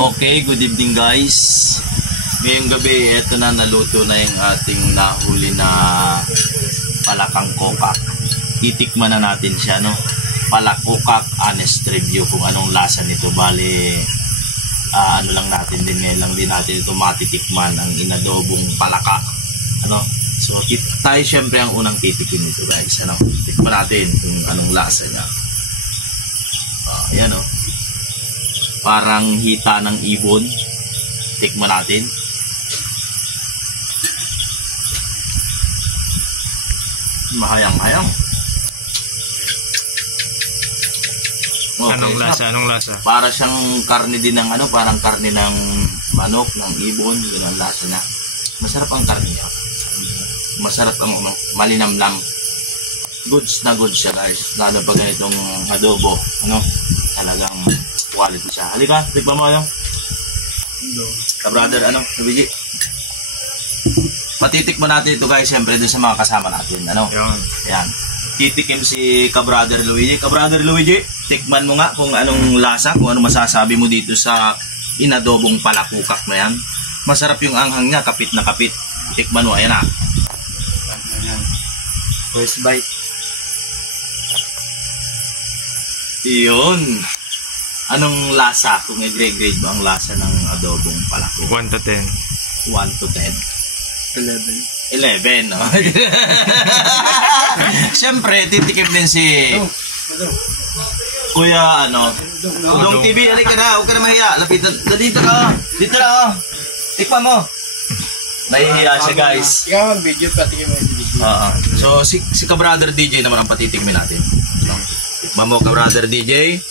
Okay, good evening guys. Ngayong gabi, eto na, naluto na yung ating nahuli na palakang kokak. Titikman na natin siya, no? Palakokak, honest review kung anong lasa nito. Bali, ano lang natin din, ngayon lang din natin ito matitikman, ang inadobong palaka. Ano? So, tayo syempre ang unang titikin nito guys. Ano? Tikman natin kung anong lasa niya. Ayan, oh. Parang hita ng ibon. Tikman natin. Mahayang-hayang. Okay, anong lasa? Anong lasa? Para siyang karne din ng ano, parang karne ng manok, ng ibon, ganun ang lasa na. Masarap ang karne niya. Masarap ang malinamnam. Goods na goods siya guys. Lalo pag ganitong adobo, ano, talagang quality siya. Halika, tikman mo yung ka-brother, ano, Luigi. Patitikman natin ito guys, siyempre doon sa mga kasama natin, ano. Yan. Titikim si ka-brother Luigi. Ka-brother Luigi, tikman mo nga kung anong lasa, kung ano masasabi mo dito sa inadobong palakokak na yan. Masarap yung anghang niya, kapit na kapit. Tikman mo, ayan na. First bite. Iyon. Anong lasa? Kung i-grade mo ang lasa ng adobong palakokak? 1 to 10. 1 to 10. 11, no? Siyempre, titikim din si Kuya, ano, Udong TV. Halika na, huwag ka na mahiya. Lapitan, dito ka, oh. Dito na, oh. Tikman mo. Nahihiya siya, guys. Ikaw mag-video, patikin mo yung video. So, si ka-brother DJ naman ang patitikmin natin. No? Tikman mo, ka-brother DJ,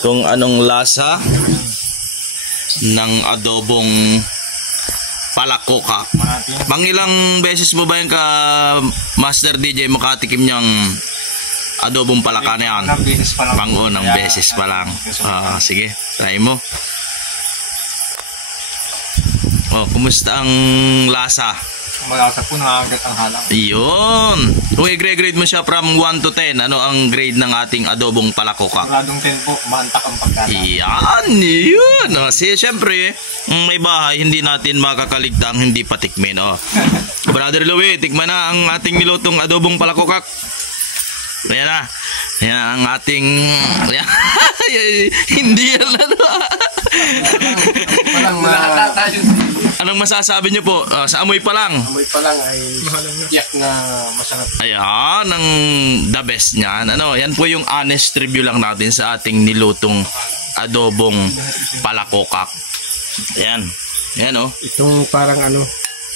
kung anong lasa ng adobong palakokak. Pangilang beses mo ba yung ka Master DJ makatikim niyang adobong palaka na yan? Pangunang beses pa lang. Sige, try mo. Oh, kumusta ang lasa? Malasa po, nakagat ang halang. Iyon. Kung i-grade mo siya from 1 to 10, ano ang grade ng ating adobong palakokak? Radong 10 po, maantak ang pagkata. Iyan, yun. Siyempre, may bahay, hindi natin makakaligtang hindi patikmin. Brother Louie, tikman na ang ating nilutong adobong palakokak. Ayan na. Ayan ang ating... hindi yan na. Anong masasabi niyo po? Sa amoy pa lang. Amoy pa lang ay tiyak na masarap. Ayan, ang the best niyan. Ano, yan po yung honest review lang natin sa ating nilutong adobong palakokak. Ayan. Ayan, oh. Itong parang ano,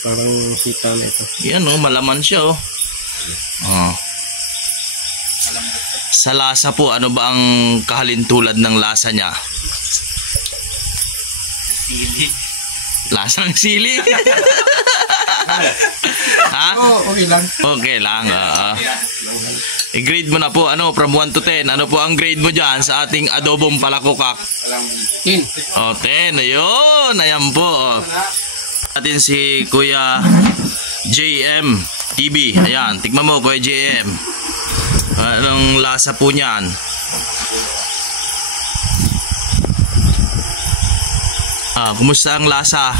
parang sita na ito. Ayan, oh, malaman siya, oh. Sa lasa po, ano ba ang kahalintulad ng lasa niya? Sili. Lasang sili? Ha? Oo, okay lang. Okay lang. I-grade mo na po, ano, from 1 to 10. Ano po ang grade mo dyan sa ating adobong palakokak? 10. 10. Ayun. Ayan po. Atin si Kuya JM TV. Ayan. Tikman mo, Kuya JM. Anong lasa po niyan? Kumusta ang lasa?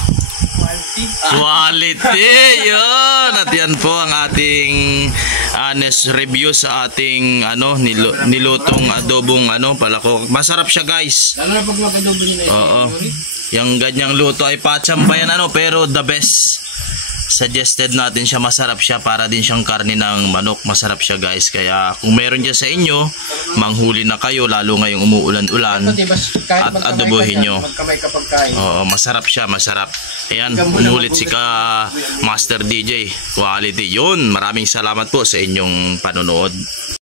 Quality. Yun. At yan po ang ating honest review sa ating ano, nilutong adobong ano, palakokak. Masarap siya guys. Lalo na pag mag-adobo nila yun. Oo. Yung ganyang luto ay patsambayan ano, pero the best. Suggested natin siya, masarap siya, para din siyang karne ng manok. Masarap siya guys. Kaya kung meron dyan sa inyo, manghuli na kayo, lalo ngayong umuulan-ulan, at adobohin nyo. Oo, masarap siya, masarap. Ayan, umulit si ka Master DJ. Quality yun. Maraming salamat po sa inyong panonood.